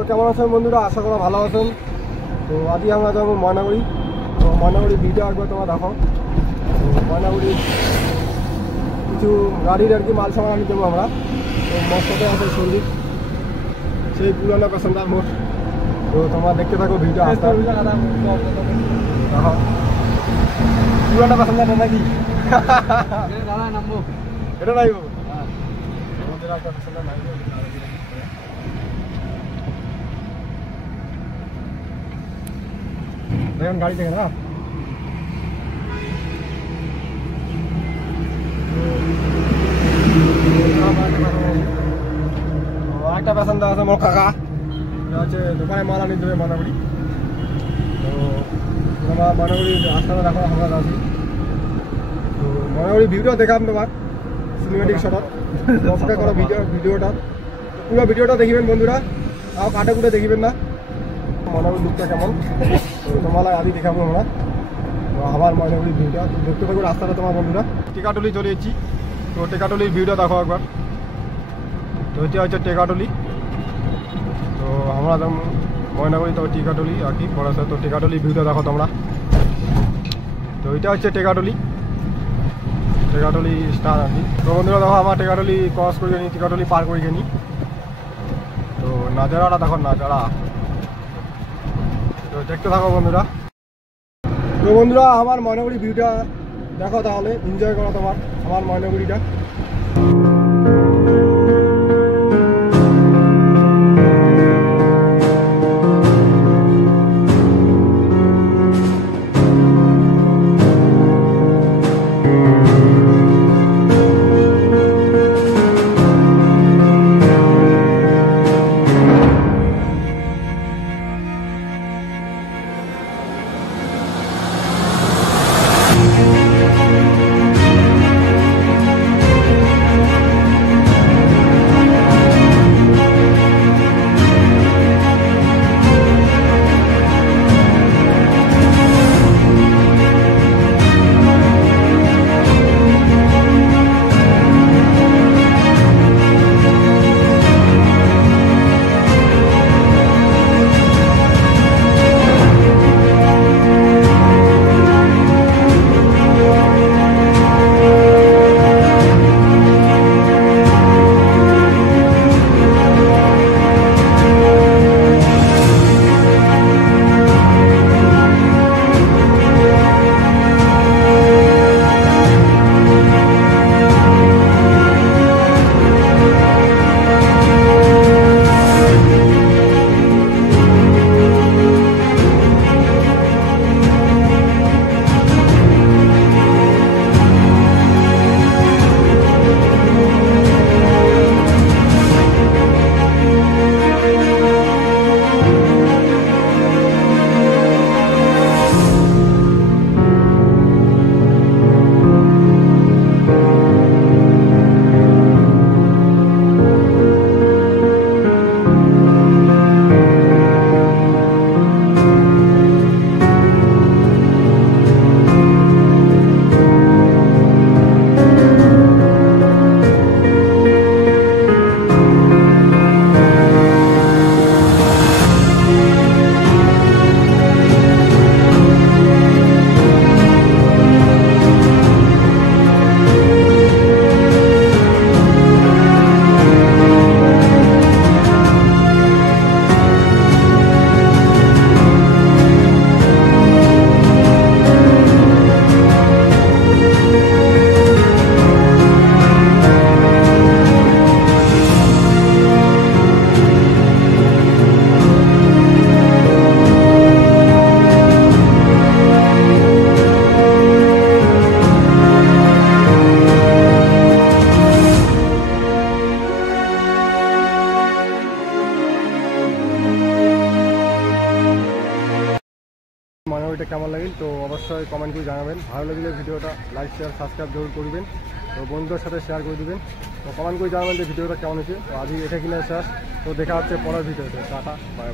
তো কেমন আছেন বন্ধুরা? আশা করা ভালো আছেন। তো আজকে আমরা যাবো ময়নাগুড়ি। তো ময়নাগুড়ির ভিডিও একবার তোমরা দেখো। তো ময়নাগুড়ির কিছু গাড়ির আর কি মাল সামান আমি দেবো আমরা। তো মস্ততে আছে সন্দীপ, সেই পুরোনো প্যাসেঞ্জার মোট। তো তোমরা দেখতে থাকো ভিডিও। আসতে দেখো পুরোনো প্যাসেঞ্জার নাকি এটা নাই একটা প্যাসেঞ্জার নাই। দেখেন গাড়ি দেখেন না, একটা প্যাসেঞ্জার আছে মোর কাকা, হচ্ছে দোকানে মাল আনি দেবে ময়নাগুড়ি। তো তোমরা ময়নাগুড়ি রাস্তাটা দেখো, আমরা আছি। তো ময়নাগুড়ি ভিডিও দেখাম তোমার সিনেমেটিক শটত, অপেক্ষা করো ভিডিওটা। পুরো ভিডিওটা দেখিবেন বন্ধুরা, তাও কাটে কুটে দেখিবেন না। ময়নাগুড়ির লুকটা কেমন তো তোমার আদি দেখাবো আমরা। তো আমার ময়নাগুড়ির ভিউটা দেখতে থাকবো রাস্তাটা তোমার বন্ধুরা। টেকাটলি চলে এসেছি। তো টেকাটলির ভিউটা দেখো একবার। তো এটা হচ্ছে টেকাটলি। তো আমরা যেমন ময়নাগুড়ি তো টেকাটলি আর কি পড়াশোনা। তো টেকাটলির ভিউটা দেখো তোমরা। তো এটা হচ্ছে টেকাটলি স্টার আর কি। তো বন্ধুরা দেখো আমার টেকাটলি ক্রস করে নি, টেকাটলি পার করে নি। তো নাজারাটা দেখো, নাজারা। তো দেখতে থাকো বন্ধুরা। তো বন্ধুরা আমার ময়নাগুড়ি ভিউটা দেখো, তাহলে এনজয় করো তোমার আমার ময়নাগুড়িটা। ময়নাগুড়িটা কেমন লাগিল তো অবশ্যই কমেন্ট করে জানাবেন। ভালো লাগলে ভিডিওটা লাইক শেয়ার সাবস্ক্রাইব জরুর করবেন। তো বন্ধুদের সাথে শেয়ার করে দেবেন। তো কমেন্ট করে জানাবেন যে ভিডিওটা কেমন হয়েছে। তো আজকে এটা কিনা শেষ। তো দেখা হচ্ছে পরের ভিডিওতে। Tata, bye bye.